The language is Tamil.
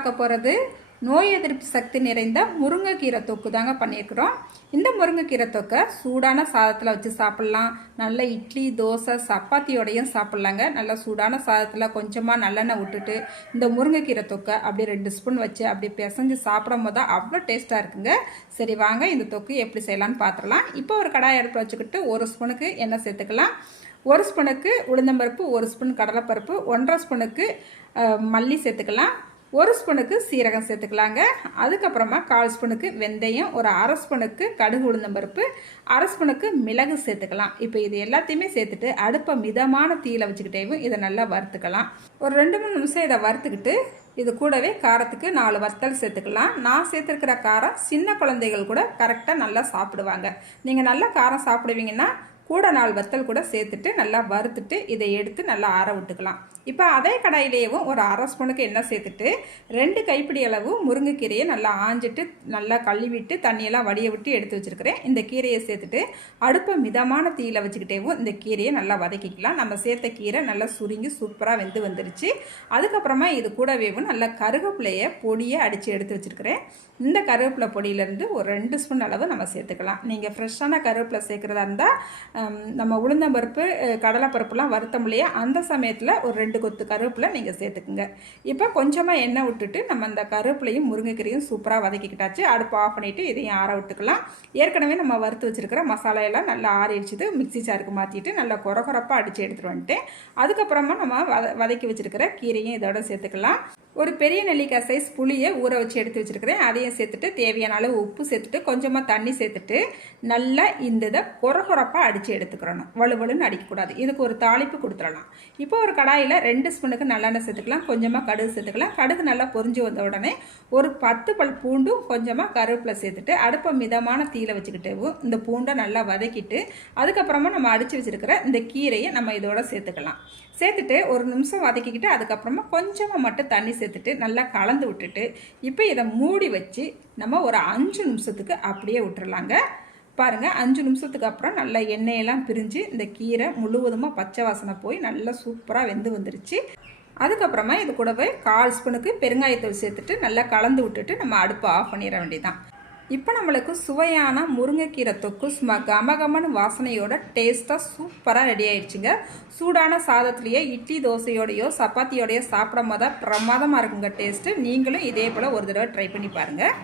பார்க்க போகிறது நோய் எதிர்ப்பு சக்தி நிறைந்த முருங்கைக்கீரை தொக்கு தாங்க பண்ணியிருக்கிறோம். இந்த முருங்கைக்கீரை தொக்கை சூடான சாதத்தில் வச்சு சாப்பிட்லாம். நல்ல இட்லி தோசை சப்பாத்தியோடையும் சாப்பிட்லாங்க. நல்லா சூடான சாதத்தில் கொஞ்சமாக நல்லெண்ணெய் விட்டுட்டு இந்த முருங்கைக்கீரை தொக்கை அப்படி ரெண்டு ஸ்பூன் வச்சு அப்படி பிசைஞ்சு சாப்பிடும் போது அவ்வளோ டேஸ்ட்டாக இருக்குங்க. சரி வாங்க இந்த தொக்கு எப்படி செய்யலாம்னு பார்த்துடலாம் இப்போ ஒரு கடாய் எடுத்து வச்சுக்கிட்டு ஒரு ஸ்பூனுக்கு எண்ணெய் சேர்த்துக்கலாம். ஒரு ஸ்பூனுக்கு உளுந்தம்பருப்பு ஒரு ஸ்பூன் கடலைப்பருப்பு ஒன்றரை ஸ்பூனுக்கு மல்லி சேர்த்துக்கலாம். ஒரு ஸ்பூனுக்கு சீரகம் சேர்த்துக்கலாங்க. அதுக்கப்புறமா கால் ஸ்பூனுக்கு வெந்தயம் ஒரு அரை ஸ்பூனுக்கு கடுகு உளுந்தம்பருப்பு அரை ஸ்பூனுக்கு மிளகு சேர்த்துக்கலாம். இப்போ இது எல்லாத்தையுமே சேர்த்துட்டு அடுப்பை மிதமான தீயில வச்சுக்கிட்டேவும் இதை நல்லா வறுத்துக்கலாம். ஒரு ரெண்டு மூணு நிமிஷம் இதை வறுத்துக்கிட்டு இது கூடவே காரத்துக்கு நாலு வத்தல் சேர்த்துக்கலாம். நான் சேர்த்துருக்கிற காரம் சின்ன குழந்தைகள் கூட கரெக்டாக நல்லா சாப்பிடுவாங்க. நீங்கள் நல்லா காரம் சாப்பிடுவீங்கன்னா கூட நாள் வத்தல் கூட சேர்த்துட்டு நல்லா வறுத்துட்டு இதை எடுத்து நல்லா ஆற விட்டுக்கலாம். இப்போ அதே கடாயிலேயும் ஒரு அரை ஸ்பூனுக்கு எண்ணெய் சேர்த்துட்டு ரெண்டு கைப்பிடி அளவு முருங்கைக்கீரையை நல்லா ஆஞ்சிட்டு நல்லா கழுவிட்டு தண்ணியெல்லாம் வடிய விட்டு எடுத்து வச்சுருக்கிறேன். இந்த கீரையை சேர்த்துட்டு அடுப்பை மிதமான தீயில் வச்சுக்கிட்டேவும் இந்த கீரையை நல்லா வதக்கிக்கலாம். நம்ம சேர்த்த கீரை நல்லா சுருங்கி சூப்பராக வெந்து வந்துருச்சு. அதுக்கப்புறமா இது கூடவேவும் நல்லா கருவேப்பிலையை பொடியை அடித்து எடுத்து வச்சுருக்கிறேன். இந்த கருவேப்பிலை பொடியிலேருந்து ஒரு ரெண்டு ஸ்பூன் அளவு நம்ம சேர்த்துக்கலாம். நீங்கள் ஃப்ரெஷ்ஷான கருவேப்பிலை சேர்க்குறதா இருந்தால் நம்ம உளுந்தம்பருப்பு கடலைப்பருப்புலாம் வருத்தம் இல்லையா? அந்த சமயத்தில் ஒரு ரெண்டு கொத்து கருவேப்பிலை நீங்கள் சேர்த்துக்குங்க. இப்போ கொஞ்சமாக எண்ணெய் விட்டுட்டு நம்ம அந்த கருவேப்பிலையும் முருங்கைக்கீரையும் சூப்பராக வதக்கிக்கிட்டாச்சு. அடுப்பு ஆஃப் பண்ணிவிட்டு இதையும் ஆற விட்டுக்கலாம். ஏற்கனவே நம்ம வறுத்து வச்சுருக்கிற மசாலையெல்லாம் நல்லா ஆறிடுச்சுது. மிக்சி சாருக்கு மாற்றிட்டு நல்லா குறகுறப்பாக அடித்து எடுத்துகிட்டு வந்துட்டு அதுக்கப்புறமா நம்ம வத வதக்கி வச்சிருக்கிற கீரையும் இதோட சேர்த்துக்கலாம். ஒரு பெரிய நெல்லிக்காய் சைஸ் புளியை ஊற வச்சு எடுத்து வச்சிருக்கிறேன். அதையும் சேர்த்துட்டு தேவையான அளவு உப்பு சேர்த்துட்டு கொஞ்சமாக தண்ணி சேர்த்துட்டு நல்லா இந்த இதை குறகுறப்பாக அடித்து எடுத்துக்கிறணும். வலுவலுன்னு அடிக்கக்கூடாது. இதுக்கு ஒரு தாளிப்பு கொடுத்துடலாம். இப்போ ஒரு கடாயில் ரெண்டு ஸ்பூனுக்கு நல்லெண்ணெய் சேர்த்துக்கலாம். கொஞ்சமாக கடுகு சேர்த்துக்கலாம். கடுகு நல்லா பொரிஞ்சு வந்த உடனே ஒரு பத்து பல் பூண்டும் கொஞ்சமாக கருவேப்பிலை சேர்த்துட்டு அடுப்பை மிதமான தீயில வச்சுக்கிட்டு இந்த பூண்டை நல்லா வதக்கிட்டு அதுக்கப்புறமா நம்ம அடித்து வச்சிருக்கிற இந்த கீரையை நம்ம இதோட சேர்த்துக்கலாம். சேர்த்துட்டு ஒரு நிமிஷம் வதக்கிக்கிட்டு அதுக்கப்புறமா கொஞ்சமாக மட்டும் தண்ணி சேர்த்துட்டு நல்லா கலந்து விட்டுட்டு இப்போ இதை மூடி வச்சு நம்ம ஒரு அஞ்சு நிமிஷத்துக்கு அப்படியே விட்டுறலாங்க. பாருங்கள் அஞ்சு நிமிஷத்துக்கு அப்புறம் நல்லா எண்ணெயெல்லாம் பிரிஞ்சு இந்த கீரை முழுவதுமாக பச்சை வாசனை போய் நல்லா சூப்பராக வெந்து வந்துருச்சு. அதுக்கப்புறமா இது கூடவே கால் ஸ்பூனுக்கு பெருங்காயத்தூள் சேர்த்துட்டு நல்லா கலந்து விட்டுட்டு நம்ம அடுப்பை ஆஃப் பண்ணிட வேண்டியதான் இப்போ நம்மளுக்கு சுவையான முருங்கைக்கீரை தொக்கு சும்மா கமகமன்னு வாசனையோட டேஸ்ட்டாக சூப்பராக ரெடி ஆயிடுச்சுங்க. சூடான சாதத்துலேயே இட்லி தோசையோடையோ சப்பாத்தியோடையோ சாப்பிடும் போது பிரமாதமாக இருக்குங்க டேஸ்ட்டு நீங்களும் இதே போல் ஒரு தடவை ட்ரை பண்ணி பாருங்கள்